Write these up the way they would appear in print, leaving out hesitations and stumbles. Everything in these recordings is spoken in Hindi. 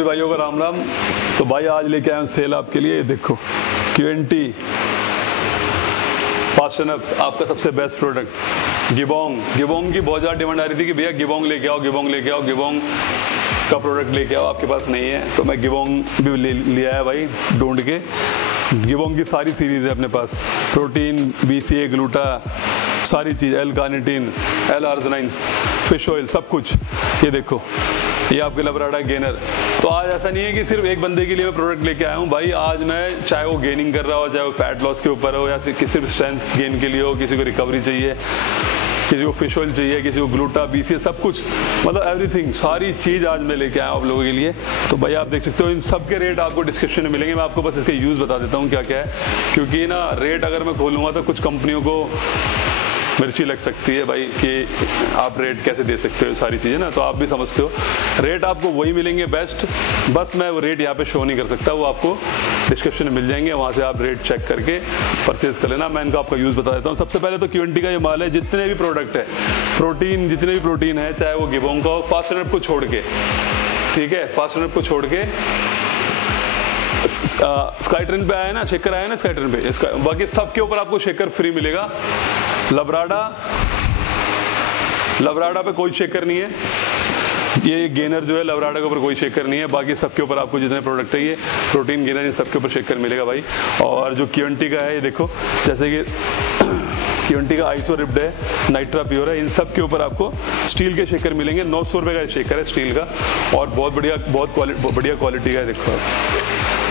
सभी भाइयों का राम राम। तो भाई आज लेके आया हूँ सेल आपके लिए। देखो Q&T फास्टनर आपका सबसे बेस्ट प्रोडक्ट गिबोंग की बहुत ज़्यादा डिमांड आ रही थी कि भैया गिबोंग लेके आओ, गिबोंग का प्रोडक्ट लेके आओ, आपके पास नहीं है तो मैं गिबोंग भी ले आया भाई ढूंढ के। गिबोंग की सारी सीरीज़ है अपने पास, प्रोटीन, BCA, ग्लूटा, सारी चीज़, L-कार्निटीन, L-आर्जिनाइन, फिश ऑयल, सब कुछ। ये देखो ये आपके लबराडा गेनर। तो आज ऐसा नहीं है कि सिर्फ एक बंदे के लिए मैं प्रोडक्ट लेके आया हूँ भाई। आज मैं चाहे वो गेनिंग कर रहा हो, चाहे वो फैट लॉस के ऊपर हो, या किसी भी स्ट्रेंथ गेन के लिए हो, किसी को रिकवरी चाहिए, किसी को फिश ऑयल चाहिए, किसी को ग्लूटा, BCA, सब कुछ, मतलब एवरीथिंग, सारी चीज़ आज मैं लेके आया हूँ आप लोगों के लिए। तो भाई आप देख सकते हो इन सब के रेट आपको डिस्क्रिप्शन में मिलेंगे। मैं आपको बस इसके यूज़ बता देता हूँ क्या क्या है, क्योंकि ना रेट अगर मैं खोलूँगा तो कुछ कंपनियों को मिर्ची लग सकती है भाई कि आप रेट कैसे दे सकते हो सारी चीज़ें ना। तो आप भी समझते हो रेट आपको वही मिलेंगे बेस्ट, बस मैं वो रेट यहाँ पे शो नहीं कर सकता, वो आपको डिस्क्रिप्शन में मिल जाएंगे, वहाँ से आप रेट चेक करके परचेज कर लेना। मैं इनका आपका यूज़ बता देता हूँ। सबसे पहले तो Q&T का ये माल है, जितने भी प्रोडक्ट है प्रोटीन, जितने भी प्रोटीन है, चाहे वो गिबोंग का हो, फास्टनर को छोड़ के, ठीक है, फास्टनर को छोड़ के, स्काई ट्रेन पे आया ना, शेकर आया ना स्काई ट्रेन पे, बाकी सबके ऊपर आपको शेकर फ्री मिलेगा। लबराडा पे कोई शेकर नहीं है, ये गेनर जो है लबराडा के ऊपर कोई शेकर नहीं है। बाकी सबके ऊपर आपको जितने प्रोडक्ट है ये प्रोटीन गेनर, इन सबके ऊपर शेकर मिलेगा भाई। और जो Q&T का है ये देखो, जैसे कि Q&T का आइसो रिप्ड है, नाइट्रा प्योर है, इन सब के ऊपर आपको स्टील के शेकर मिलेंगे। 900 रुपये का शेकर है स्टील का, और बहुत बढ़िया क्वालिटी का है। देखो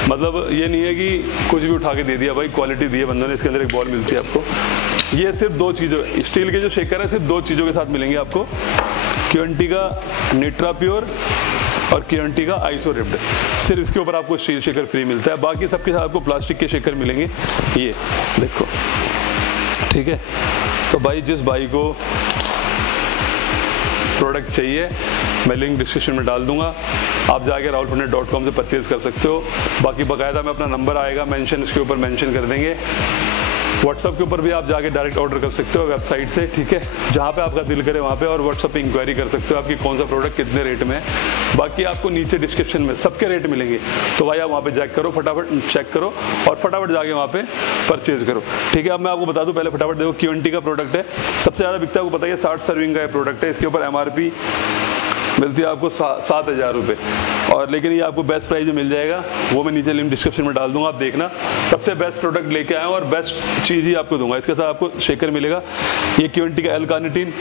मतलब ये नहीं है कि कुछ भी उठा के दे दिया भाई, क्वालिटी दी है बंदों ने। इसके अंदर एक बॉल मिलती है आपको। ये सिर्फ दो चीज़ों, स्टील के जो शेकर है सिर्फ दो चीज़ों के साथ मिलेंगे आपको, Q&T का निट्रा प्योर और Q&T का आइसो रिप्ड। सिर्फ इसके ऊपर आपको स्टील शेकर फ्री मिलता है, बाकी सबके साथ आपको प्लास्टिक के शेकर मिलेंगे। ये देखो, ठीक है। तो भाई जिस भाई को प्रोडक्ट चाहिए मैं लिंक डिस्क्रिप्शन में डाल दूंगा, आप जाके rahulpandit.com से परचेज कर सकते हो। बाकी बाकायदा में अपना नंबर आएगा मेंशन, इसके ऊपर मेंशन कर देंगे। व्हाट्सअप के ऊपर भी आप जाके डायरेक्ट ऑर्डर कर सकते हो वेबसाइट से, ठीक है, जहाँ पे आपका दिल करे वहाँ पे, और व्हाट्सअप पे इंक्वायरी कर सकते हो आपकी कौन सा प्रोडक्ट कितने रेट में है। बाकी आपको नीचे डिस्क्रिप्शन में सबके रेट मिलेंगे, तो भाई आप वहाँ पे चेक करो, फटाफट चेक करो और फटाफट जाके वहाँ पे परचेज करो, ठीक है। अब मैं आपको बता दूँ पहले फटाफट, देखो Q&T का प्रोडक्ट है, सबसे ज़्यादा बिकता है आपको पता है, 60 सर्विंग का प्रोडक्ट है। इसके ऊपर MRP मिलती है आपको 7,000 रुपये, और लेकिन ये आपको बेस्ट प्राइस में मिल जाएगा, वो मैं नीचे लिंक डिस्क्रिप्शन में डाल दूंगा, आप देखना। सबसे बेस्ट प्रोडक्ट लेके आया हूँ और बेस्ट चीज़ ही आपको दूंगा। इसके साथ आपको शेकर मिलेगा। ये Q&T का L-कार्निटीन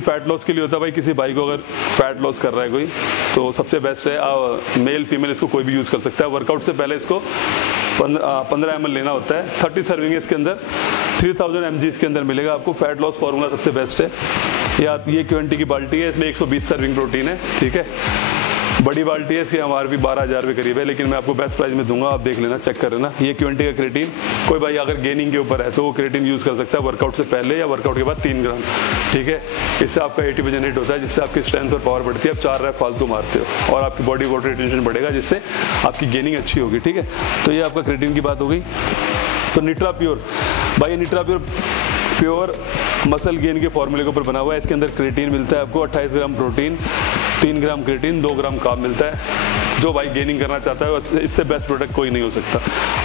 फैट लॉस के लिए होता है भाई। किसी भाई को अगर फैट लॉस कर रहा है कोई, तो सबसे बेस्ट है, मेल फीमेल इसको कोई भी यूज़ कर सकता है। वर्कआउट से पहले इसको 15 ml लेना होता है। 30 सर्विंग है इसके अंदर, 3000 mg इसके अंदर मिलेगा आपको। फैट लॉस फार्मूला सबसे बेस्ट है। ये Q&T की बाल्टी है, इसमें 120 सर्विंग प्रोटीन है, ठीक है। बड़ी बाल्टी है, इसकी MRP 12,000 रुपये करीब है, लेकिन मैं आपको बेस्ट प्राइस में दूंगा, आप देख लेना, चेक कर लेना। ये Q&T का क्रेटीन, कोई भाई अगर गेनिंग के ऊपर है तो वो क्रेटीन यूज़ कर सकता है वर्कआउट से पहले या वर्कआउट के बाद 3 ग्राम, ठीक है। इससे आपका ATP जनरेट होता है, जिससे आपकी स्ट्रेंथ और पावर बढ़ती है। आप 4 रैप फालतू मारते हो और आपकी बॉडी वाटर रिटेंशन बढ़ेगा, जिससे आपकी गेनिंग अच्छी होगी, ठीक है। तो ये आपका क्रेटीन की बात हो गई। तो निट्रा प्योर भाई, निट्रा प्योर मसल गेन के फॉर्मूले के ऊपर बना हुआ है। इसके अंदर क्रेटीन मिलता है आपको, 28 ग्राम प्रोटीन, 3 ग्राम क्रेटीन, 2 ग्राम कार्ब मिलता है। जो भाई गेनिंग करना चाहता है इससे बेस्ट प्रोडक्ट कोई नहीं हो सकता,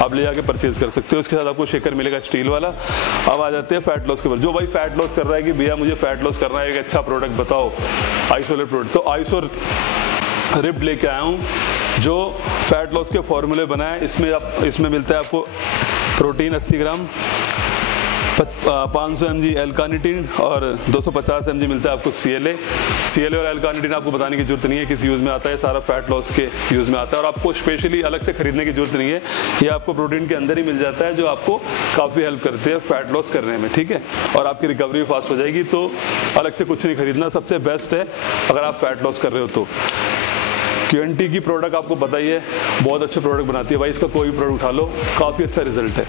आप ले जाके परचेज कर सकते हो। इसके साथ आपको शेकर मिलेगा स्टील वाला। अब आ जाते हैं फैट लॉस के ऊपर। जो भाई फैट लॉस कर रहा है कि भैया मुझे फैट लॉस करना है, एक अच्छा प्रोडक्ट बताओ, आइसोलेट प्रोडक्ट, तो आइसो रिप्ड लेके आया हूँ, जो फैट लॉस के फॉर्मूले बना है। इसमें मिलता है आपको प्रोटीन 80 ग्राम, 500 mg L-कार्निटीन और 250 mg मिलता है आपको CLA और L-कार्निटीन आपको बताने की जरूरत नहीं है किस यूज़ में आता है, सारा फैट लॉस के यूज़ में आता है, और आपको स्पेशली अलग से खरीदने की जरूरत नहीं है। ये आपको प्रोटीन के अंदर ही मिल जाता है, जो आपको काफ़ी हेल्प करती है फैट लॉस करने में, ठीक है, और आपकी रिकवरी भी फास्ट हो जाएगी। तो अलग से कुछ नहीं खरीदना, सबसे बेस्ट है अगर आप फैट लॉस कर रहे हो तो। Q&T की प्रोडक्ट आपको पता ही है, बहुत अच्छे प्रोडक्ट बनाती है भाई। इसका कोई भी प्रोडक्ट उठा लो, काफ़ी अच्छा रिजल्ट है।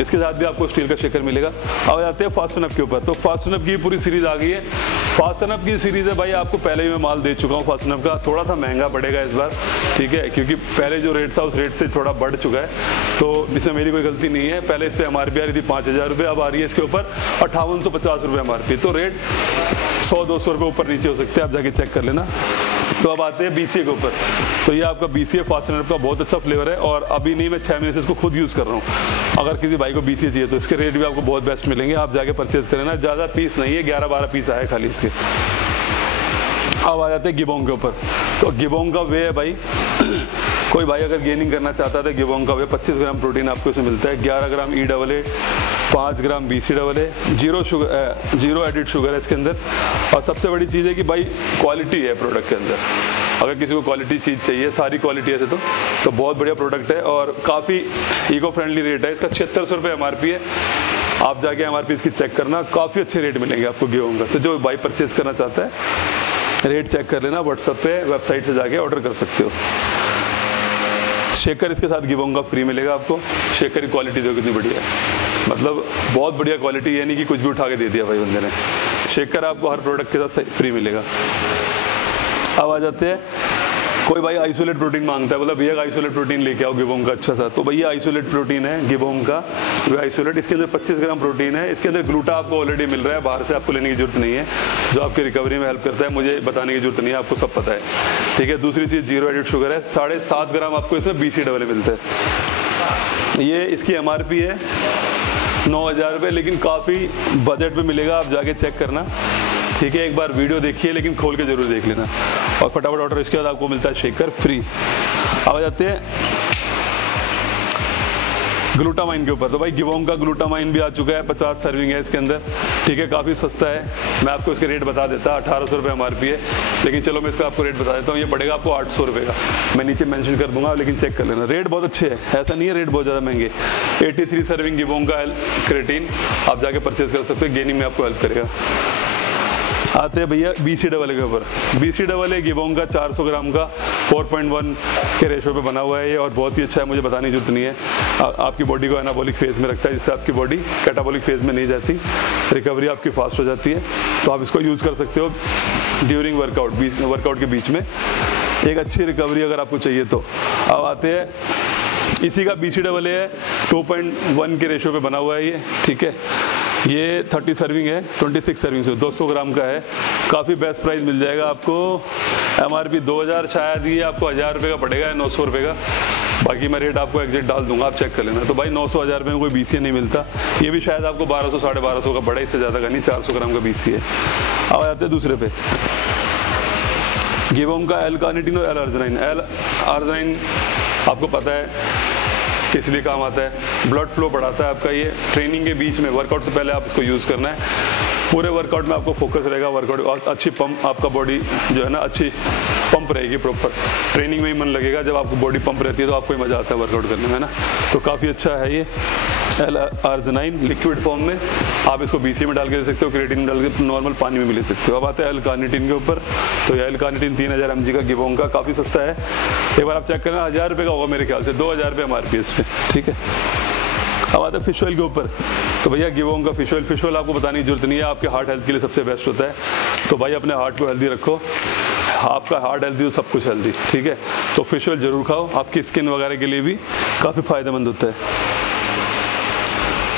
इसके साथ भी आपको स्टील का शेकर मिलेगा। अब जाते हैं फास्टनर के ऊपर। तो फास्टनर की पूरी सीरीज़ आ गई है। फास्टनर की सीरीज़ है भाई, आपको पहले ही मैं माल दे चुका हूँ। फास्टनर का थोड़ा सा महंगा पड़ेगा इस बार, ठीक है, क्योंकि पहले जो रेट था उस रेट से थोड़ा बढ़ चुका है, तो इसमें मेरी कोई गलती नहीं है। पहले इस पर MRP आ रही थी 5,000 रुपये, अब आ रही है इसके ऊपर 5850 रुपये MRP। तो रेट 100-200 रुपये ऊपर नीचे हो सकते हैं, आप जाके चेक कर लेना। तो अब आते हैं BCA के ऊपर। तो ये आपका BCA फास्ट एनर्व का बहुत अच्छा फ्लेवर है और अभी नहीं, मैं 6 महीने से इसको खुद यूज़ कर रहा हूँ। अगर किसी भाई को BCA चाहिए तो इसके रेट भी आपको बहुत बेस्ट मिलेंगे, आप जाके परचेज करें ना। ज़्यादा पीस नहीं है, 11-12 पीस आए खाली इसके। अब आ जाते हैं गिबोंग के ऊपर। तो गिबोंग का वे है भाई, कोई भाई अगर गेनिंग करना चाहता है तो गिबोंग का वे 25 ग्राम प्रोटीन आपको इसमें मिलता है, 11 ग्राम EAA, 5 ग्राम BCAA, जीरो एडिड शुगर है इसके अंदर। और सबसे बड़ी चीज़ है कि भाई क्वालिटी है प्रोडक्ट के अंदर। अगर किसी को क्वालिटी चीज़ चाहिए, सारी क्वालिटी है तो बहुत बढ़िया प्रोडक्ट है और काफ़ी इको फ्रेंडली रेट है इसका। 7600 रुपये MRP है। आप जाके MRP इसकी चेक करना, काफ़ी अच्छे रेट मिलेंगे आपको गिबोंग का। तो जो भाई परचेज करना चाहता है रेट चेक कर लेना, व्हाट्सएप पे वेबसाइट से जाके ऑर्डर कर सकते हो। शेकर इसके साथ गिबोंग का फ्री मिलेगा आपको। शेकर की क्वालिटी देखो कितनी बढ़िया है, मतलब बहुत बढ़िया क्वालिटी, यानी कि कुछ भी उठा के दे दिया भाई बंदे ने। शेकर आपको हर प्रोडक्ट के साथ फ्री मिलेगा। अब आ जाते हैं, कोई भाई आइसोलेट प्रोटीन मांगता है, बोला भैया आइसोलेट प्रोटीन लेके आओ गिबोंग का अच्छा था। तो भैया आइसोलेट प्रोटीन है गिबोंग का, वो आइसोलेट। इसके अंदर 25 ग्राम प्रोटीन है। इसके अंदर ग्लूटा आपको ऑलरेडी मिल रहा है, बाहर से आपको लेने की जरूरत नहीं है, जो आपकी रिकवरी में हेल्प करता है। मुझे बताने की जरूरत नहीं है, आपको सब पता है, ठीक है। दूसरी चीज़ जीरो एडिड शुगर है, 7.5 ग्राम आपको इसमें BCAA मिलता है। ये इसकी MRP है 9000 रुपये, लेकिन काफ़ी बजट में मिलेगा, आप जाके चेक करना, ठीक है। एक बार वीडियो देखिए, लेकिन खोल के जरूर देख लेना और फटाफट ऑर्डर। इसके बाद आपको मिलता है शेकर फ्री। अब आ जाते हैं ग्लूटामाइन के ऊपर। तो भाई गिबोंग का ग्लूटामाइन भी आ चुका है, 50 सर्विंग है इसके अंदर, ठीक है। काफ़ी सस्ता है, मैं आपको इसके रेट बता देता, 1800 रुपये MRP है, लेकिन चलो मैं इसका आपको रेट बता देता हूँ। ये पड़ेगा आपको 800 रुपये का, मैं नीचे मेंशन कर दूंगा, लेकिन चेक कर लेना। रेट बहुत अच्छे है, ऐसा नहीं है रेट बहुत ज़्यादा महंगे। 83 सर्विंग गिबोंग का क्रेटीन आप जाके परचेज कर सकते हो, गेनिंग में आपको हेल्प करेगा। आते हैं भैया BCAA के ऊपर। BCAA गिबोंग का 400 ग्राम का 4.1 के रेशो पे बना हुआ है ये, और बहुत ही अच्छा है, मुझे बताने की जरूरत नहीं है। आपकी बॉडी को एनाबॉलिक फेज में रखता है, जिससे आपकी बॉडी कैटाबॉलिक फेज में नहीं जाती, रिकवरी आपकी फास्ट हो जाती है। तो आप इसको यूज़ कर सकते हो ड्यूरिंग वर्कआउट के बीच में, एक अच्छी रिकवरी अगर आपको चाहिए तो। अब आते हैं, इसी का BCAA है, 2.1 के रेशो पे बना हुआ है ये, ठीक है। ये 30 सर्विंग है, 26 सर्विंग से 200 ग्राम का है। काफ़ी बेस्ट प्राइस मिल जाएगा आपको, MRP 2000, शायद ये आपको 1000 रुपये का पड़ेगा, 900 रुपये का। बाकी मैं रेट आपको एग्जैक्ट डाल दूंगा, आप चेक कर लेना। तो भाई 900-1000 रुपये में कोई BCA नहीं मिलता, ये भी शायद आपको 1200 साढ़े 1200 का पड़ा, इससे ज़्यादा का नहीं, 400 ग्राम का BCA। अब आ जाते हैं दूसरे पे, गिबोंग का L-कार्निटीन और L-आर्जिनाइन। L-आर्जिनाइन आपको पता है किस लिए काम आता है, ब्लड फ्लो बढ़ाता है आपका। ये ट्रेनिंग के बीच में, वर्कआउट से पहले आप इसको यूज़ करना है। पूरे वर्कआउट में आपको फोकस रहेगा, वर्कआउट और अच्छी पंप, आपका बॉडी जो है ना अच्छी पंप रहेगी प्रॉपर। ट्रेनिंग में ही मन लगेगा, जब आपको बॉडी पंप रहती है तो आपको ही मज़ा आता है वर्कआउट करने में ना। तो काफ़ी अच्छा है ये L-आर्जिनाइन लिक्विड फॉर्म में, आप इसको BCA में डाल के दे सकते हो, क्रिएटिन में डाल के नॉर्मल पानी में भी ले सकते हो। अब आते हैं L-कार्निटीन के ऊपर। तो ये L-कार्निटीन 3000 mg का गिबोंग का, काफ़ी सस्ता है, एक बार आप चेक करना, 1000 रुपये का होगा मेरे ख्याल से, 2000 रुपये MRP इस पर, ठीक है। अब आते हैं फिश ऑयल के ऊपर। तो भैया गिबोंग का फिश ऑयल आपको बताने की जरूरत नहीं है, आपके हार्ट हेल्थ के लिए सबसे बेस्ट होता है। तो भाई अपने हार्ट को हेल्दी रखो, आपका हार्ट हेल्दी तो सब कुछ हेल्दी, ठीक है। तो फिश ऑयल जरूर खाओ, आपकी स्किन वगैरह के लिए भी काफ़ी फायदेमंद होता है।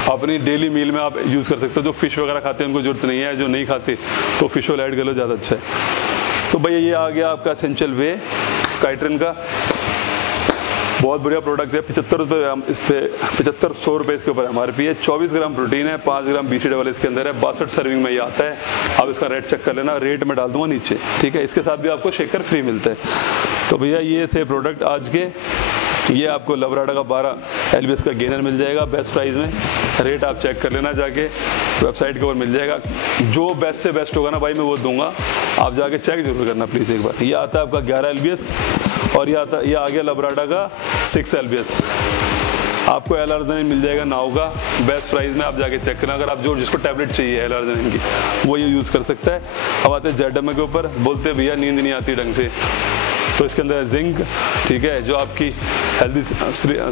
अपनी डेली मील में आप यूज़ कर सकते हो, जो फिश वगैरह खाते हैं उनको जरूरत नहीं है, जो नहीं खाते तो फिश ऑयल ऐड कर लो, ज़्यादा अच्छा है। तो भैया ये आ गया आपका एसेंशियल वे स्काईट्रेन का, बहुत बढ़िया प्रोडक्ट है। 75 रुपये इस पर, 7500 रुपये इसके ऊपर MRP है। 24 ग्राम प्रोटीन है, 5 ग्राम BCAA इसके अंदर है, 62 सर्विंग में ये आता है। आप इसका रेट चेक कर लेना, रेट में डाल दूंगा नीचे, ठीक है। इसके साथ भी आपको शेकर फ्री मिलता है। तो भैया ये थे प्रोडक्ट आज के। ये आपको लवराडा का 12 LBS का गेनर मिल जाएगा बेस्ट प्राइस में, रेट आप चेक कर लेना जाके, वेबसाइट के ऊपर मिल जाएगा। जो बेस्ट से बेस्ट होगा ना भाई मैं वो दूंगा, आप जाके चेक जरूर करना प्लीज़ एक बार। ये आता है आपका 11 LBS, और ये आ गया लवराडा का 6 LBS। आपको L-आर्जिनाइन मिल जाएगा नाउ का बेस्ट प्राइस में, आप जाके चेक करना। अगर आप जिसको टैबलेट चाहिए L-आर्जिनाइन की, वो ये यूज़ कर सकता है। अब आते हैं ZMA के ऊपर। बोलते भैया नींद नहीं आती ढंग से, तो इसके अंदर जिंक, ठीक है, जो आपकी हेल्दी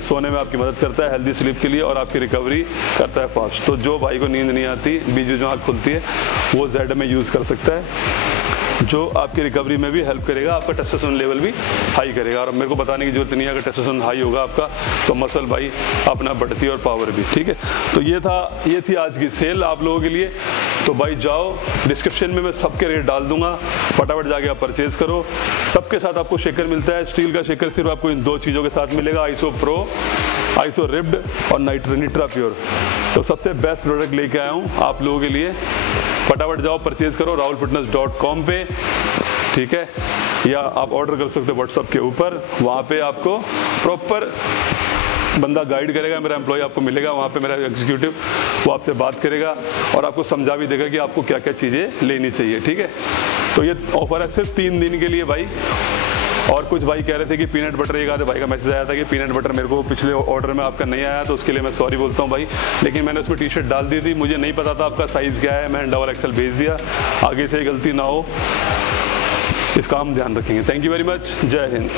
सोने में आपकी मदद करता है, हेल्दी स्लीप के लिए, और आपकी रिकवरी करता है फास्ट। तो जो भाई को नींद नहीं आती, बीच बीच में आँख खुलती है, वो ZMA यूज़ कर सकता है। जो आपकी रिकवरी में भी हेल्प करेगा, आपका टेस्टोस्टेरोन लेवल भी हाई करेगा। और मेरे को बताने की जरूरत नहीं है, अगर टेस्टोस्टेरोन हाई होगा आपका तो मसल भाई अपना बढ़ती है और पावर भी, ठीक है। तो ये थी आज की सेल आप लोगों के लिए। तो भाई जाओ, डिस्क्रिप्शन में मैं सबके रेट डाल दूंगा, फटाफट जाके आप परचेज करो। सबके साथ आपको शेकर मिलता है, स्टील का शेकर सिर्फ आपको इन 2 चीज़ों के साथ मिलेगा, आइसो प्रो, आइसो रिब्ड और निट्रा प्योर। तो सबसे बेस्ट प्रोडक्ट लेके आया हूँ आप लोगों के लिए। फटाफट जाओ परचेज करो rahulfitness.com पे, ठीक है, या आप ऑर्डर कर सकते हो व्हाट्सएप के ऊपर। वहाँ पे आपको प्रॉपर बंदा गाइड करेगा, मेरा एम्प्लॉय आपको मिलेगा वहाँ पे, मेरा एग्जीक्यूटिव, वो आपसे बात करेगा और आपको समझा भी देगा कि आपको क्या क्या चीज़ें लेनी चाहिए, ठीक है। तो ये ऑफर है सिर्फ 3 दिन के लिए भाई। और कुछ भाई कह रहे थे कि पीनट बटर, एक आधे भाई का मैसेज आया था कि पीनट बटर मेरे को पिछले ऑर्डर में आपका नहीं आया, तो उसके लिए मैं सॉरी बोलता हूँ भाई। लेकिन मैंने उसमें टी शर्ट डाल दी थी, मुझे नहीं पता था आपका साइज़ क्या है, मैंने XXL भेज दिया। आगे से गलती ना हो, इसका हम ध्यान रखेंगे। थैंक यू वेरी मच, जय हिंद।